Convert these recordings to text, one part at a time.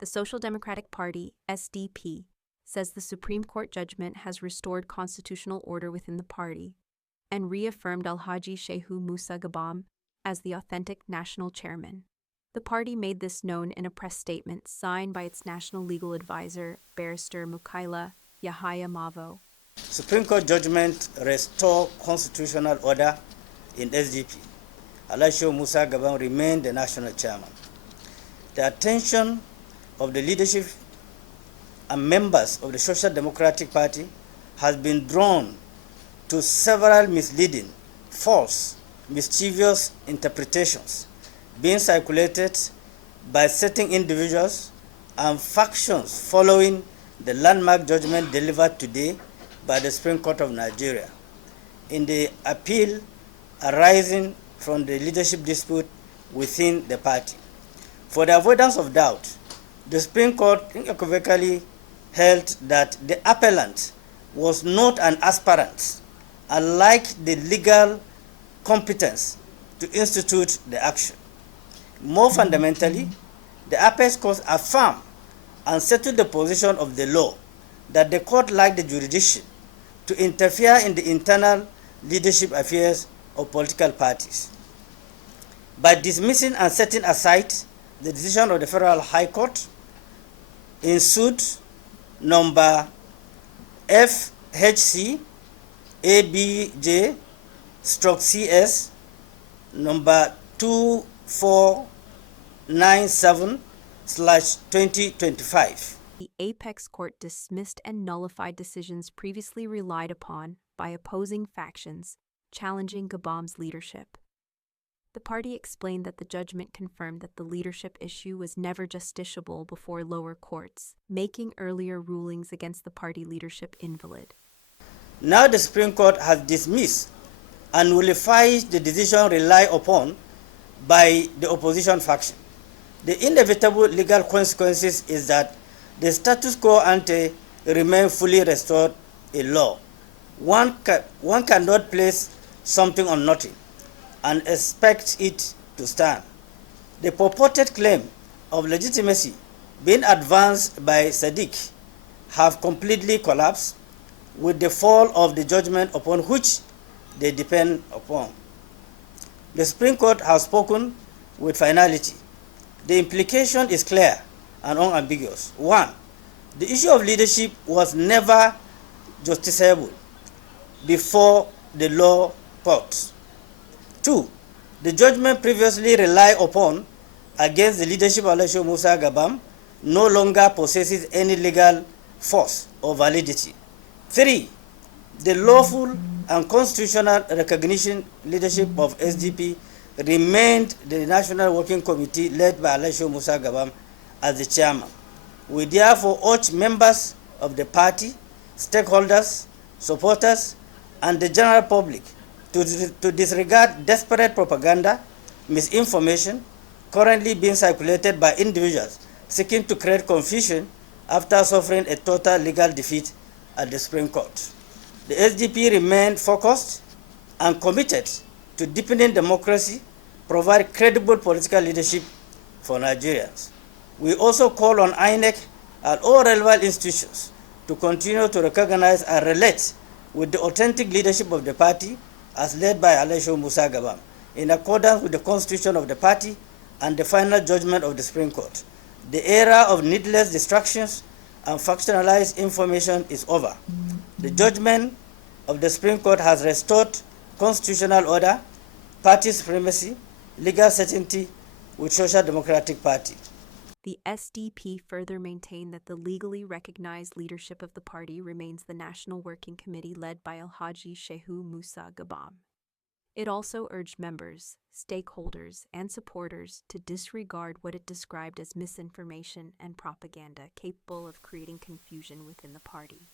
The Social Democratic Party, SDP, says the Supreme Court judgment has restored constitutional order within the party and reaffirmed Alhaji Shehu Musa Gabam as the authentic national chairman. The party made this known in a press statement signed by its national legal advisor, Barrister Mukaila Yahaya Mavo. Supreme Court judgment restore constitutional order in SDP. Alhaji Musa Gabam remained the national chairman. The attention of the leadership and members of the Social Democratic Party has been drawn to several misleading, false, mischievous interpretations being circulated by certain individuals and factions following the landmark judgment delivered today by the Supreme Court of Nigeria in the appeal arising from the leadership dispute within the party. For the avoidance of doubt, the Supreme Court unequivocally held that the appellant was not an aspirant and lacked the legal competence to institute the action. More fundamentally, the apex court affirmed and settled the position of the law that the court lacked the jurisdiction to interfere in the internal leadership affairs of political parties. By dismissing and setting aside the decision of the Federal High Court in suit number FHC ABJ CS number 2497/2025. The Apex Court dismissed and nullified decisions previously relied upon by opposing factions challenging Gabam's leadership. The party explained that the judgment confirmed that the leadership issue was never justiciable before lower courts, making earlier rulings against the party leadership invalid. Now the Supreme Court has dismissed and nullified the decision relied upon by the opposition faction. The inevitable legal consequences is that the status quo ante remain fully restored in law. One cannot place something on nothing and expect it to stand. The purported claim of legitimacy being advanced by Sadiq have completely collapsed with the fall of the judgment upon which they depend upon. The Supreme Court has spoken with finality. The implication is clear and unambiguous. 1. The issue of leadership was never justiciable before the law courts. 2. The judgment previously relied upon against the leadership of Alhaji Musa Gabam no longer possesses any legal force or validity. 3. The lawful and constitutional recognition leadership of SDP remained the National Working Committee led by Alhaji Musa Gabam as the chairman. We therefore urge members of the party, stakeholders, supporters, and the general public to disregard desperate propaganda, misinformation currently being circulated by individuals seeking to create confusion after suffering a total legal defeat at the Supreme Court. The SDP remained focused and committed to deepening democracy, provide credible political leadership for Nigerians. We also call on INEC and all relevant institutions to continue to recognize and relate with the authentic leadership of the party as led by Alhaji Musa Gabam, in accordance with the constitution of the party and the final judgment of the Supreme Court. The era of needless distractions and factionalized information is over. The judgment of the Supreme Court has restored constitutional order, party supremacy, legal certainty with Social Democratic Party. The SDP further maintained that the legally recognized leadership of the party remains the National Working Committee led by Alhaji Shehu Musa Gabam. It also urged members, stakeholders, and supporters to disregard what it described as misinformation and propaganda capable of creating confusion within the party.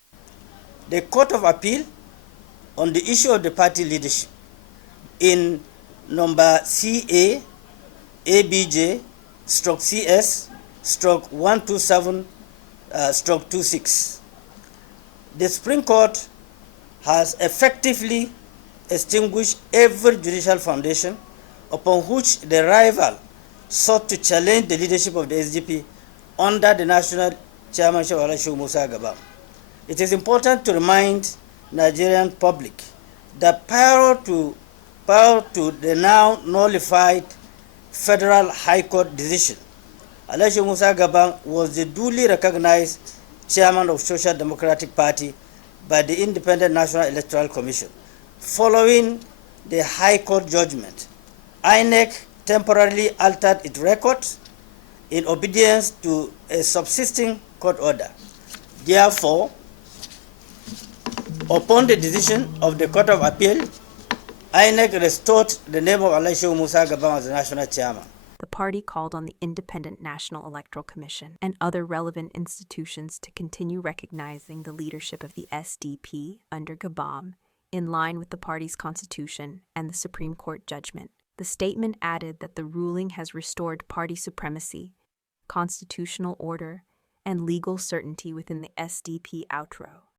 The Court of Appeal on the issue of the party leadership in number CA ABJ CS 127/26. The Supreme Court has effectively extinguished every judicial foundation upon which the rival sought to challenge the leadership of the SDP under the national chairmanship of Shehu Musa Gabam. It is important to remind Nigerian public that prior to the now nullified Federal High Court decision, Shehu Musa Gabam was the duly recognized chairman of Social Democratic Party by the Independent National Electoral Commission. Following the High Court judgment, INEC temporarily altered its records in obedience to a subsisting court order. Therefore, upon the decision of the Court of Appeal, INEC restored the name of Shehu Musa Gabam as the national chairman. The party called on the Independent National Electoral Commission and other relevant institutions to continue recognizing the leadership of the SDP under Gabam in line with the party's constitution and the Supreme Court judgment. The statement added that the ruling has restored party supremacy, constitutional order, and legal certainty within the SDP outro.